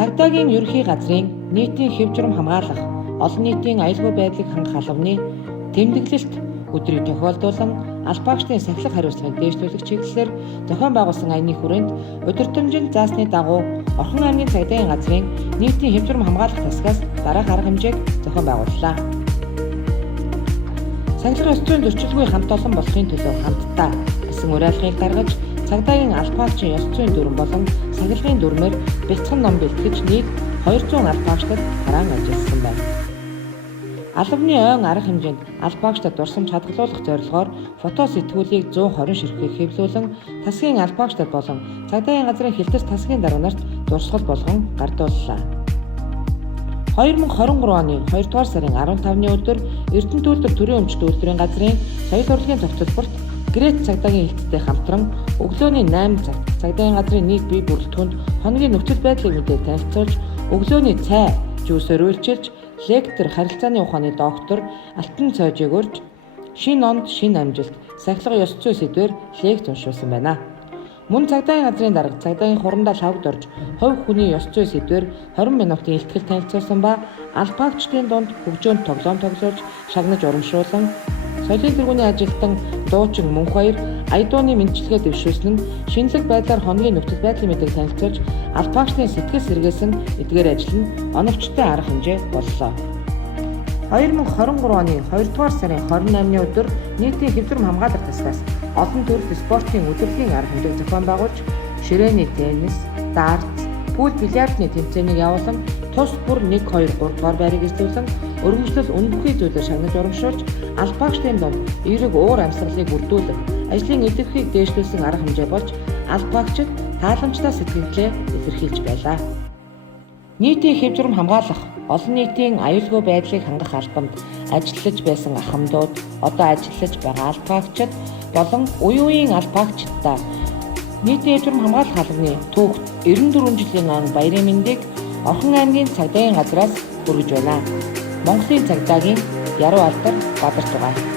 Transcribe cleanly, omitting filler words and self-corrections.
Цагдаагийн ерөнхий газрын нийтийн хэв журам хамгаалах, олон нийтийн аюулгүй байдлыг хангах албаны тэмдэглэлт өдрийг тохиолдуулан аль багштын сахилга хариуцлагыг дээшлүүлэх чиглэлээр зохион байгуулсан аяны хүрээнд удирдамжинд заасны дагуу Орхон аймгийн цагдаагийн газрын нийтийн хэв журам хамгаалах засгаас дараах арга хэмжээг зохион байгууллаа. Сахилга ёс зүйн зөрчилгүй хамт олон болохын төлөө хамтдаа гэсэн уриалгыг гаргаж цагдаагийн аль багчийн ёс зүйн дүрм болон сахилгын дүрмээр бэлтгэн ном бэлтгэж нийт 200 аль багштад тараан ажилласан байна. Албаны ойн арга хэмжээнд аль багштад дурсамж хадгалуулах зорилгоор фото сэтгүүлийг 120 ширхгийг хэвлүүлэн тасгийн аль багштад болон цагдаагийн газрын хилтэс тасгийн дарга нарт дурсгал болгон гардууллаа. 2023 оны 2 дугаар сарын 15-ны өдөр Эрдэнэ төлтөр төрийн өмчт үйлдвэрийн газрын соёл урлагийн тогтолборт Грет цагдаагийн хилттэй хамтран өглөөний 8 цагт цагдаагийн газрын нийт бие бүрэлдэхүүнд хоногийн нөхцөл байдлыг мэдээлэл танилцуулж өглөөний цай жүүсээр үйлчилж лектор харилцааны ухааны доктор Алтан Цойжийг урьж шинэ онд шинэ амжилт сахилга ёс зүй сэдвээр лекц уншуулсан байна. Мөн цагдаагийн газрын дарга цагдаагийн хурандаа лавд орж хувь хүний ёс зүй сэдвээр 20 минутын илтгэл танилцуулсан ба аль багчдын дунд хөгжөөнд тоглоом тоглуулж шагнаж урамшуулан соёлын тэргүүний ажилтан дуучин Мөнх баяр аядууны мэндчилгээ дэвшүүлсэн нь шинэлэг байдлаар хоногийн нөхцөл байдлын мэдээг танилцуулж аль багчдын сэтгэл сэргээсэн эдгээр ажил нь оновчтой арга хэмжээ боллоо. 2023 оны 2 дугаар сарын 28-ны өдөр нийтийн хэв журам хамгаалах засгаас олон төрлийн спортын удирдлагын арга хэмжээг зохион байгуулж ширээний теннис, дартс, пул бильярдны тэмцээнийг явуулан тус бүр 1, 2, 3 дугаар байрыг эзлүүлэн өргөмжлөл үнэхээр зүйлээр шагнаж урамшуулж аль багштын дунд эерэг уур амьсгалыг бүрдүүлэх, ажлын эдвэрхийг дээшлүүлсэн арга хэмжээ болж аль багчид тааламжтай сэтгэлдээ илэрхийлж байлаа. Нийтийн хэв журам хамгаалах, олон нийтийн аюулгүй байдлыг хангах албанд ажиллаж байсан ахмадууд, одоо ажиллаж байгаа аль багчид болон үе үеийн аль багчдаа нийтийн хэв журам хамгаалах албаны түүхт 94 жилийн ан баярын мэндийг Орхон аймгийн цагдаагийн газраас хүргэж байна. Монголын цагдаагийн Яруу Алдар Бадарч байгаа.